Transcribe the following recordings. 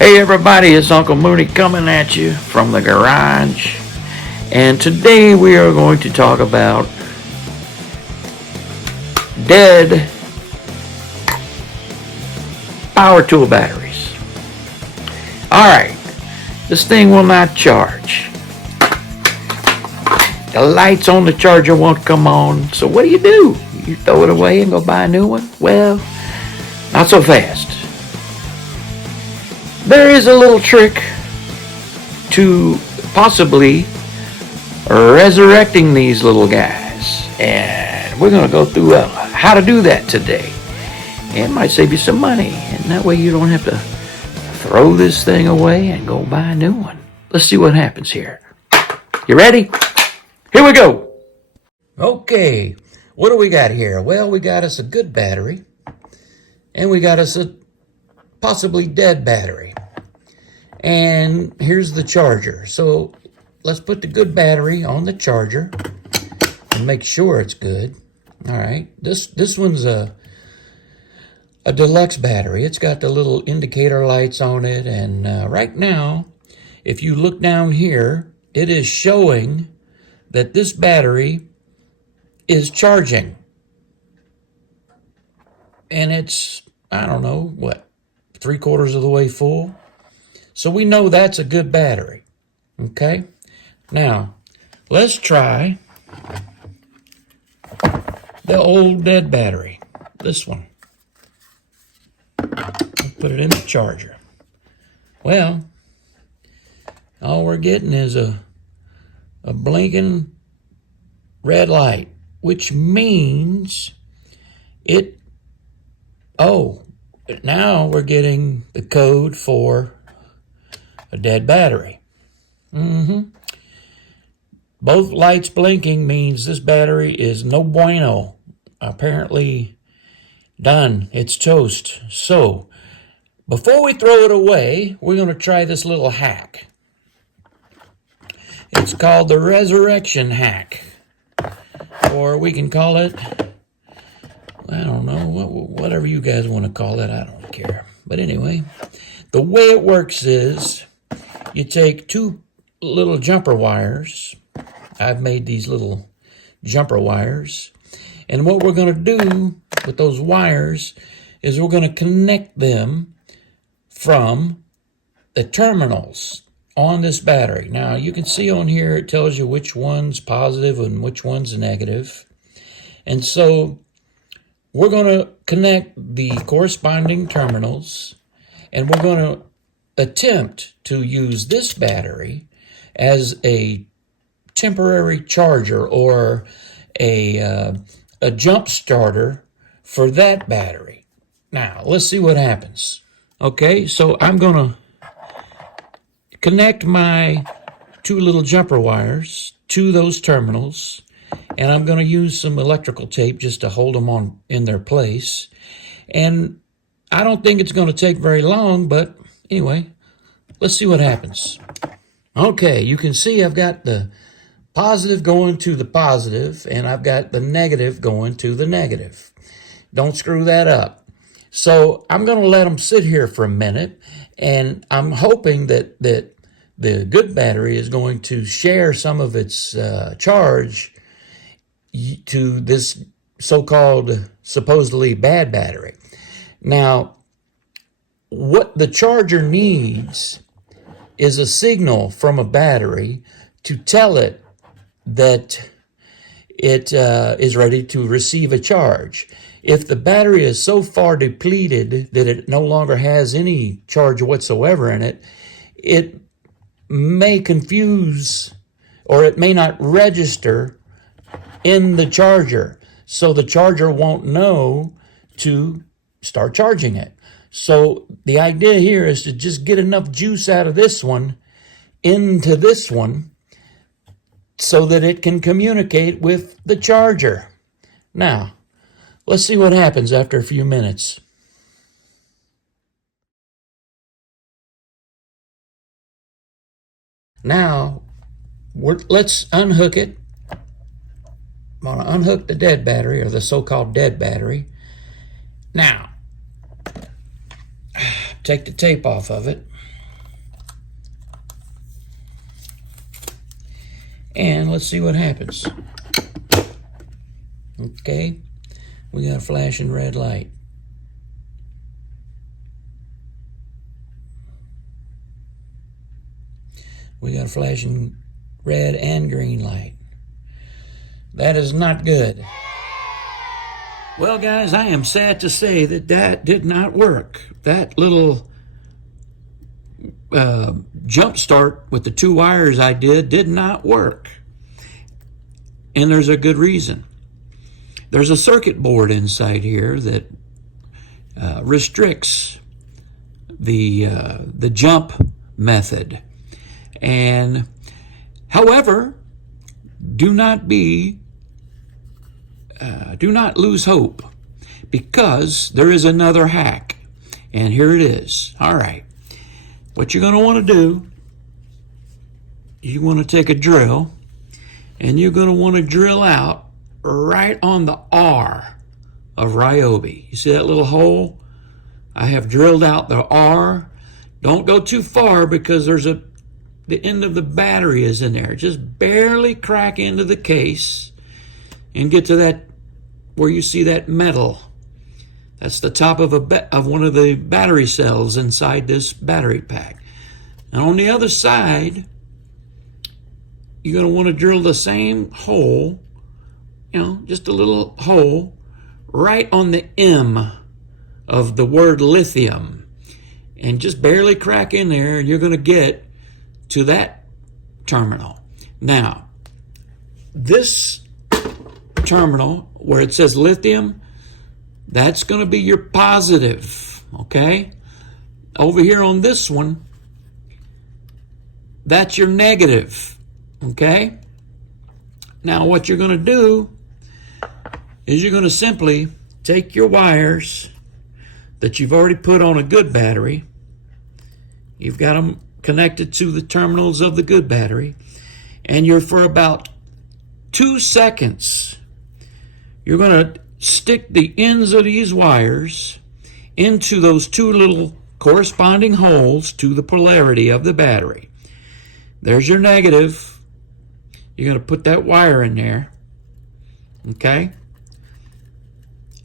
Hey everybody, it's Uncle Mooney coming at you from the garage. And today we are going to talk about dead power tool batteries. Alright, this thing will not charge. The lights on the charger won't come on. So what do? You throw it away and go buy a new one? Well, not so fast. There is a little trick to possibly resurrecting these little guys, and we're going to go through how to do that today. It might save you some money, and that way you don't have to throw this thing away and go buy a new one. Let's see what happens here. You ready? Here we go. Okay, what do we got here? Well, we got us a good battery, and we got us a possibly dead battery. And here's the charger. So let's put the good battery on the charger and make sure it's good. All right, this one's a deluxe battery. It's got the little indicator lights on it, and right now, if you look down here, it is showing that this battery is charging. And it's, I don't know, what, 3/4 of the way full? So we know that's a good battery, okay? Now, let's try the old dead battery, this one. Put it in the charger. Well, all we're getting is a blinking red light, which means now we're getting the code for a dead battery. Both lights blinking means this battery is no bueno. Apparently done. It's toast. So, before we throw it away, we're going to try this little hack. It's called the resurrection hack. Or we can call it, I don't know, whatever you guys want to call it, I don't care. But anyway, the way it works is you take two little jumper wires. I've made these little jumper wires. And what we're going to do with those wires is we're going to connect them from the terminals on this battery. Now, you can see on here it tells you which one's positive and which one's negative. And so we're going to connect the corresponding terminals, and we're going to attempt to use this battery as a temporary charger or a jump starter for that battery. Now, let's see what happens. Okay, so I'm going to connect my two little jumper wires to those terminals, and I'm going to use some electrical tape just to hold them on in their place. And I don't think it's going to take very long, but anyway, let's see what happens. Okay, you can see I've got the positive going to the positive, and I've got the negative going to the negative. Don't screw that up. So I'm going to let them sit here for a minute, and I'm hoping that the good battery is going to share some of its charge to this so-called supposedly bad battery. Now, what the charger needs is a signal from a battery to tell it that it is ready to receive a charge. If the battery is so far depleted that it no longer has any charge whatsoever in it, it may confuse, or it may not register in the charger. So the charger won't know to start charging it. So the idea here is to just get enough juice out of this one into this one so that it can communicate with the charger. Now, let's see what happens after a few minutes. Now, let's unhook it. I'm going to unhook the dead battery, or the so-called dead battery. Now, take the tape off of it. and let's see what happens. Okay, we got a flashing red light. We got a flashing red and green light. That is not good. Well, guys, I am sad to say that that did not work. That little jump start with the 2 wires I did not work. And there's a good reason. There's a circuit board inside here that restricts the jump method. And however, do not lose hope, because there is another hack, and here it is. All right, what you're going to want to do, you want to take a drill, and you're going to want to drill out right on the R of Ryobi. You see that little hole? I have drilled out the R. Don't go too far, because the end of the battery is in there. Just barely crack into the case and get to that where you see that metal. That's the top of one of the battery cells inside this battery pack. And on the other side, you're going to want to drill the same hole, just a little hole right on the M of the word lithium, and just barely crack in there, and you're going to get to that terminal. Now, this terminal where it says lithium, that's going to be your positive, okay? Over here on this one, that's your negative, okay? Now, what you're going to do is you're going to simply take your wires that you've already put on a good battery. You've got them connected to the terminals of the good battery, and you're, for about 2 seconds, you're going to stick the ends of these wires into those 2 little corresponding holes to the polarity of the battery. There's your negative. You're going to put that wire in there, okay?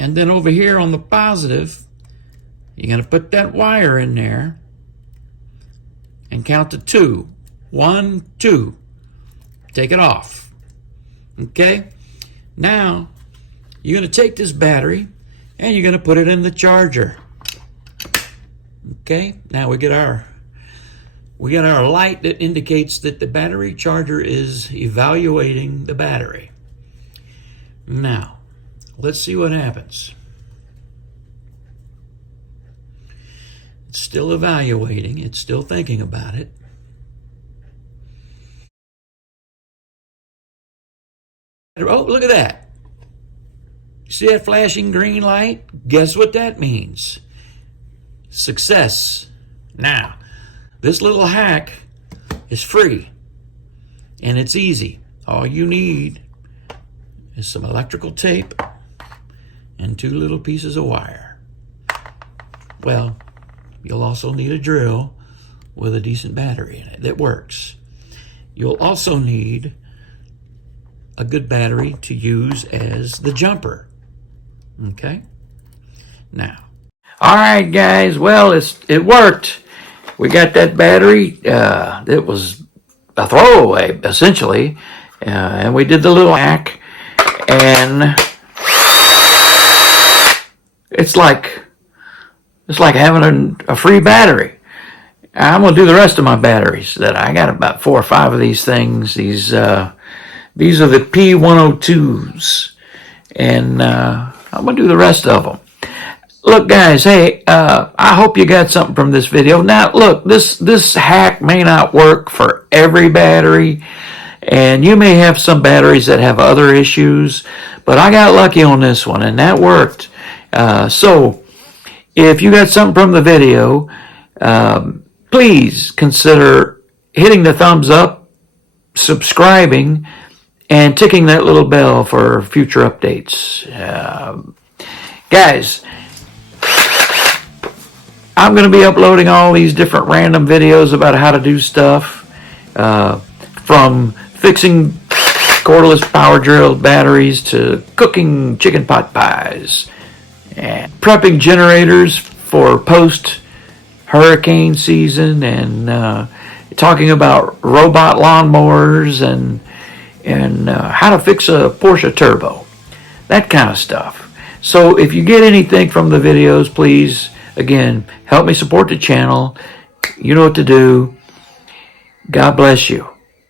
And then over here on the positive, you're going to put that wire in there and count to 2. 1, 2. Take it off. Okay? Now, you're going to take this battery and you're going to put it in the charger. Okay? Now we get our light that indicates that the battery charger is evaluating the battery. Now, let's see what happens. It's still evaluating. It's still thinking about it. Oh, look at that. See that flashing green light? Guess what that means? Success. Now, this little hack is free, and it's easy. All you need is some electrical tape and 2 little pieces of wire. Well, you'll also need a drill with a decent battery in it that works. You'll also need a good battery to use as the jumper. Okay? Now. All right, guys. Well, it worked. We got that battery. It was a throwaway, essentially. And we did the little hack. And it's like having a free battery. I'm going to do the rest of my batteries. That I got about 4 or 5 of these things. These are the P102s. And I'm going to do the rest of them. Look, guys, hey, I hope you got something from this video. Now, look, this hack may not work for every battery, and you may have some batteries that have other issues, but I got lucky on this one, and that worked. So, if you got something from the video, please consider hitting the thumbs up, subscribing, and ticking that little bell for future updates. Guys, I'm going to be uploading all these different random videos about how to do stuff, from fixing cordless power drill batteries to cooking chicken pot pies and prepping generators for post hurricane season, and talking about robot lawnmowers and how to fix a Porsche turbo, that kind of stuff. So if you get anything from the videos, please, again, help me support the channel. You know what to do. God bless you.